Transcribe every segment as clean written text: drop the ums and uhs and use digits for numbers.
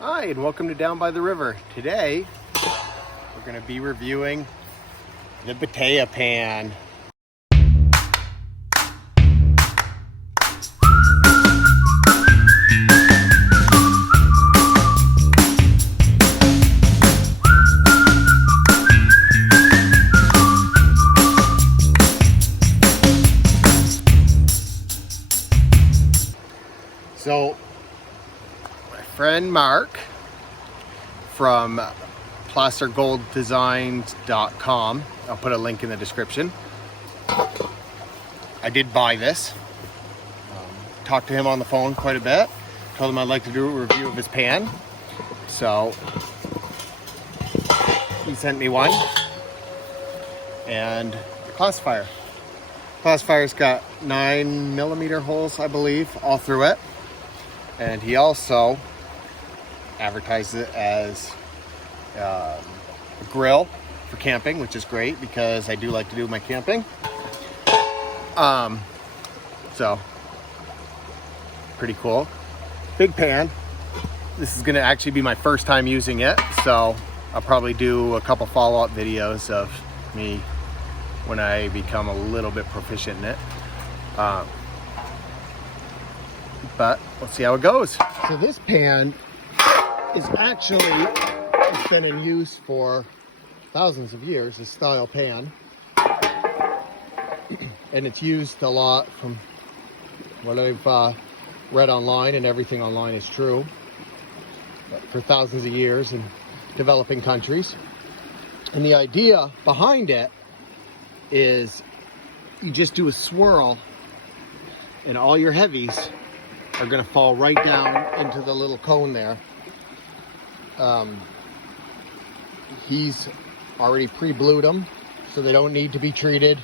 Hi, and welcome to Down by the River. Today, we're going to be reviewing the Batea pan. So, my friend Mark from plastergolddesigns.com, I'll put a link in the description. I did buy this. Talked to him on the phone quite a bit. Told him I'd like to do a review of his pan. So he sent me one. And the classifier. Classifier's got 9mm holes, I believe, all through it. And he also advertised it as a grill for camping, which is great because I do like to do my camping. So pretty cool. Big pan. This is gonna actually be my first time using it, so I'll probably do a couple follow-up videos of me when I become a little bit proficient in it. But let's see how it goes. So this pan is actually, it's been in use for thousands of years, this style pan. And it's used a lot from what I've read online, and everything online is true, for thousands of years in developing countries. And the idea behind it is you just do a swirl and all your heavies are going to fall right down into the little cone there. He's already pre-blued them, so they don't need to be treated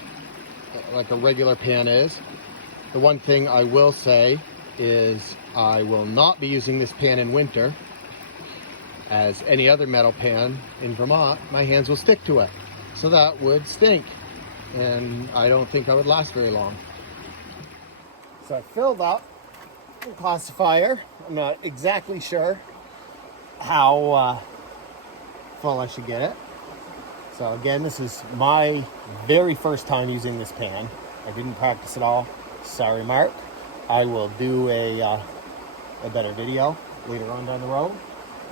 like a regular pan is. The one thing I will say is I will not be using this pan in winter. As any other metal pan in Vermont, my hands will stick to it. So that would stink, and I don't think I would last very long. So I filled up the classifier. I'm not exactly sure how full I should get it. So again, this is my very first time using this pan. I didn't practice at all. Sorry, Mark. I will do a better video later on down the road.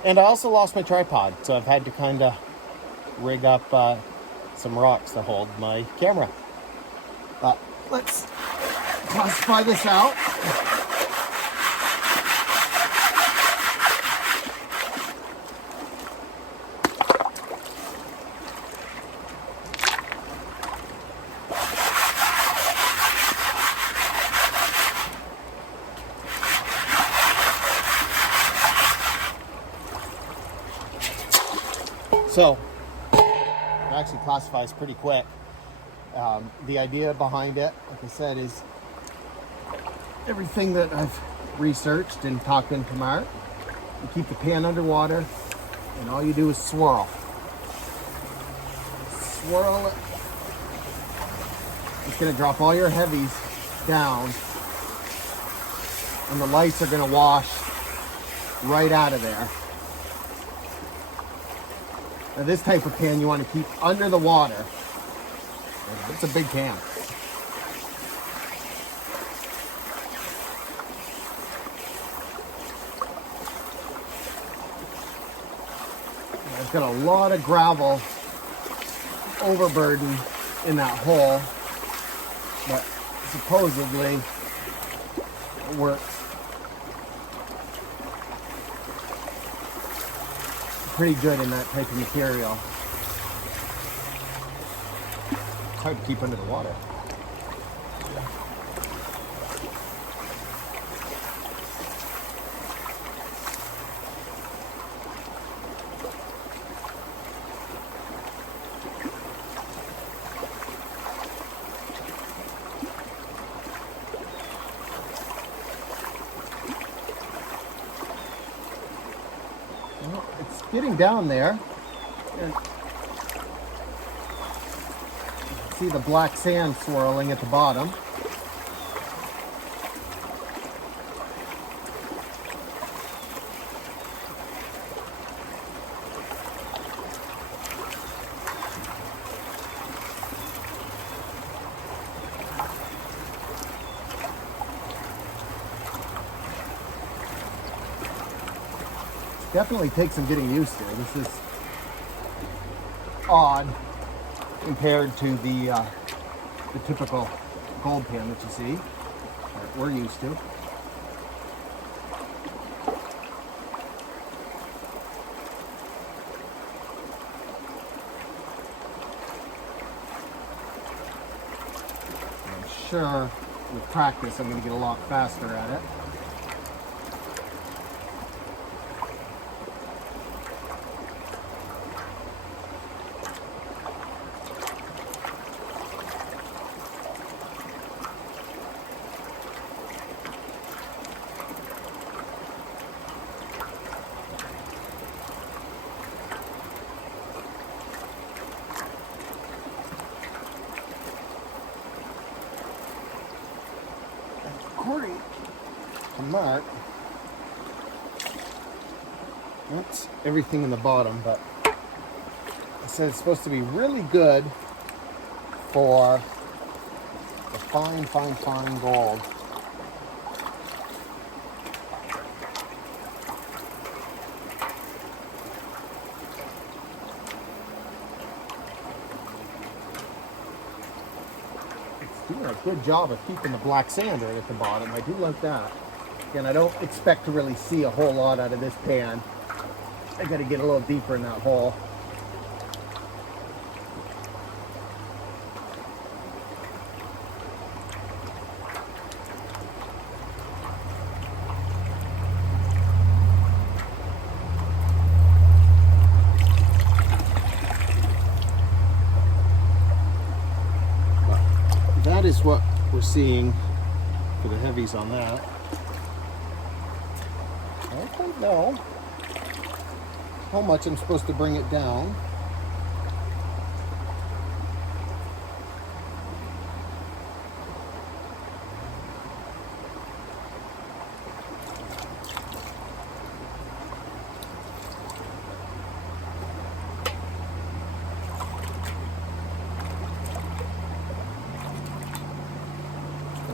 And I also lost my tripod, so I've had to kind of rig up some rocks to hold my camera. But let's classify this out. So, it actually classifies pretty quick. The idea behind it, like I said, is everything that I've researched and talked into Mark. You keep the pan underwater, and all you do is swirl. Swirl it. It's going to drop all your heavies down, and the lights are going to wash right out of there. Now this type of pan you want to keep under the water. It's a big can. It's got a lot of gravel overburden in that hole, but supposedly it works pretty good in that type of material. It's hard to keep under the water. Well, it's getting down there. See the black sand swirling at the bottom. Definitely takes some getting used to. This is odd compared to the typical gold pan that you see, that we're used to. I'm sure with practice I'm going to get a lot faster at it. According to Mark, that's everything in the bottom, but it says it's supposed to be really good for the fine, fine, fine gold. Doing a good job of keeping the black sand right at the bottom. I do like that. Again, I don't expect to really see a whole lot out of this pan. I got to get a little deeper in that hole. That is what we're seeing for the heavies on that. I don't quite know how much I'm supposed to bring it down.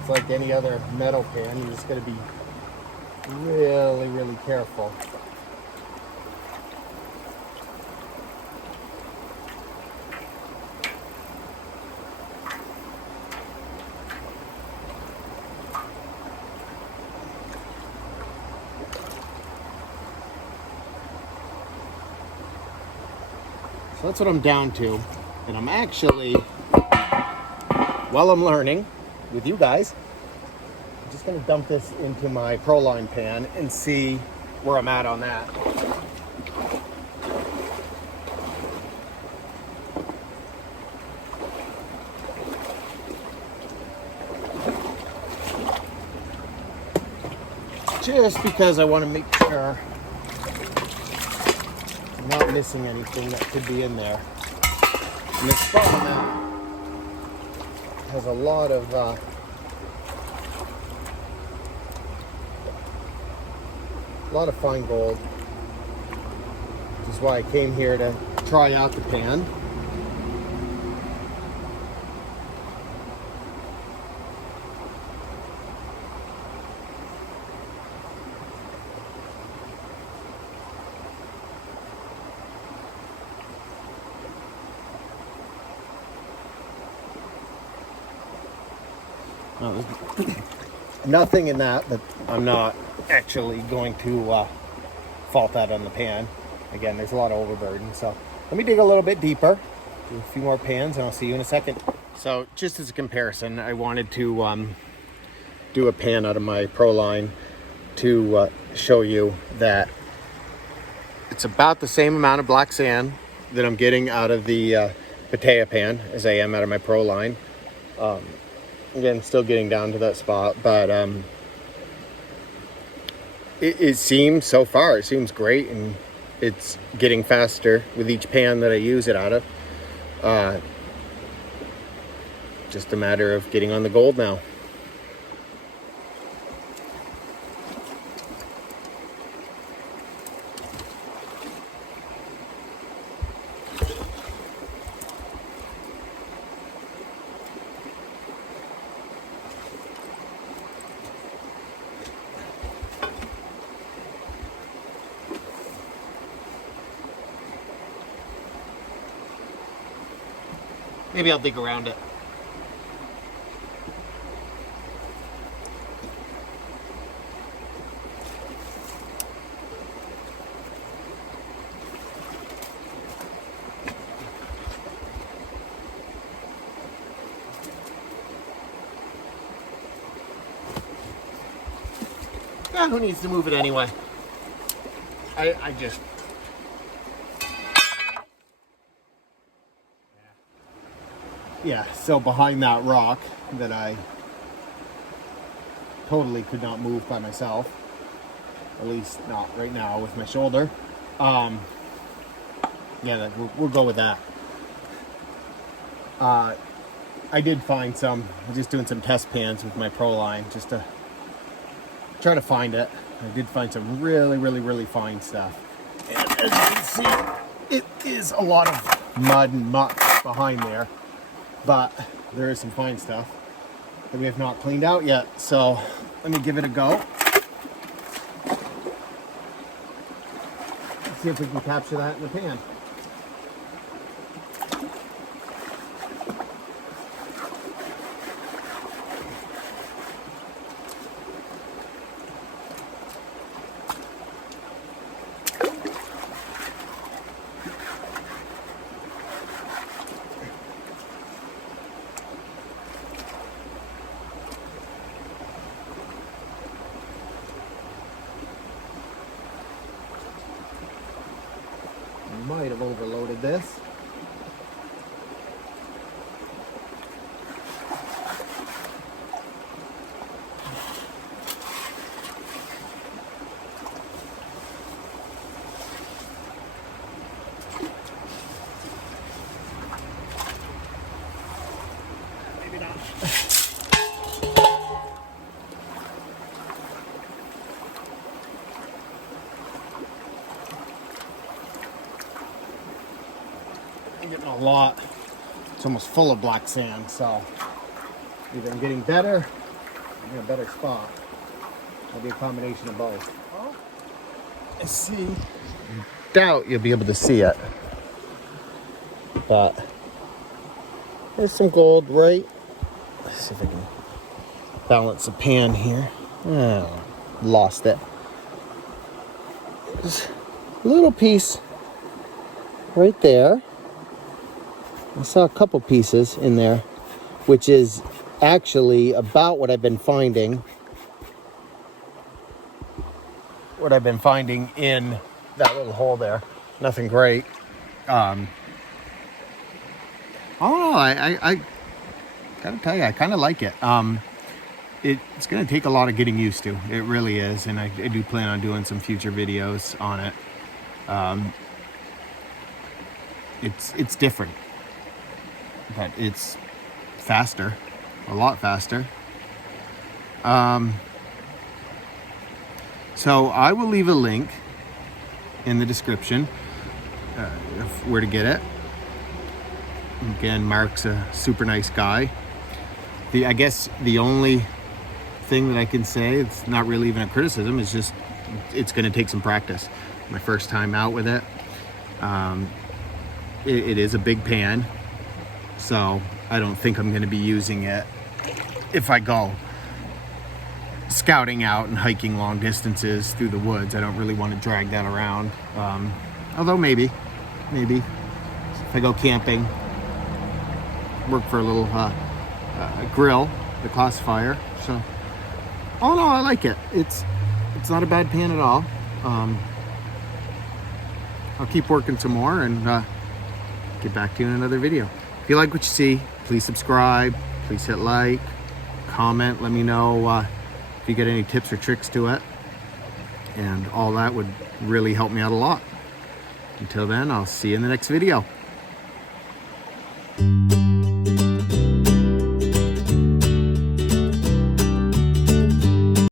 Like any other metal pan, you just got to be really, really careful. So that's what I'm down to, and I'm actually, while I'm learning with you guys, I'm just going to dump this into my Proline pan and see where I'm at on that. Just because I want to make sure I'm not missing anything that could be in there. And this spot I'm at has a lot of fine gold, which is why I came here to try out the pan. Now, there's nothing in that, but I'm not actually going to fault that on the pan. Again, there's a lot of overburden, so let me dig a little bit deeper, do a few more pans, and I'll see you in a second. So just as a comparison, I wanted to do a pan out of my Proline to show you that it's about the same amount of black sand that I'm getting out of the Batea pan as I am out of my Proline. Again, still getting down to that spot, but it seems, so far, it seems great, and it's getting faster with each pan that I use it out of. Just a matter of getting on the gold now. Maybe I'll dig around it. Yeah, who needs to move it anyway? I just... Yeah, so behind that rock that I totally could not move by myself, at least not right now with my shoulder, yeah, we'll go with that. I did find some, I'm just doing some test pans with my Proline just to try to find it. I did find some really fine stuff. And as you can see, it is a lot of mud and muck behind there, but there is some fine stuff that we have not cleaned out yet. So let me give it a go. Let's see if we can capture that in the pan. Might have overloaded this. Maybe not. I'm getting a lot. It's almost full of black sand, so either I'm getting better or I'm in a better spot. It'll be a combination of both. I see. Doubt you'll be able to see it, but there's some gold, right? Let's see if I can balance the pan here. Oh, lost it. There's a little piece right there. I saw a couple pieces in there, which is actually about what I've been finding. What I've been finding in that little hole there. Nothing great. I don't know. I gotta tell you, I kind of like it. It's gonna take a lot of getting used to. It really is, and I do plan on doing some future videos on it. It's different. But it's faster, a lot faster. So I will leave a link in the description of where to get it. Again, Mark's a super nice guy. I guess the only thing that I can say, it's not really even a criticism, is just it's going to take some practice. My first time out with it. It is a big pan. So I don't think I'm going to be using it if I go scouting out and hiking long distances through the woods. I don't really want to drag that around. Although maybe if I go camping, work for a little grill, the classifier. So all in all, I like it. It's not a bad pan at all. I'll keep working some more and get back to you in another video. If you like what you see, please subscribe, please hit like, comment, let me know if you get any tips or tricks to it, and all that would really help me out a lot. Until then, I'll see you in the next video.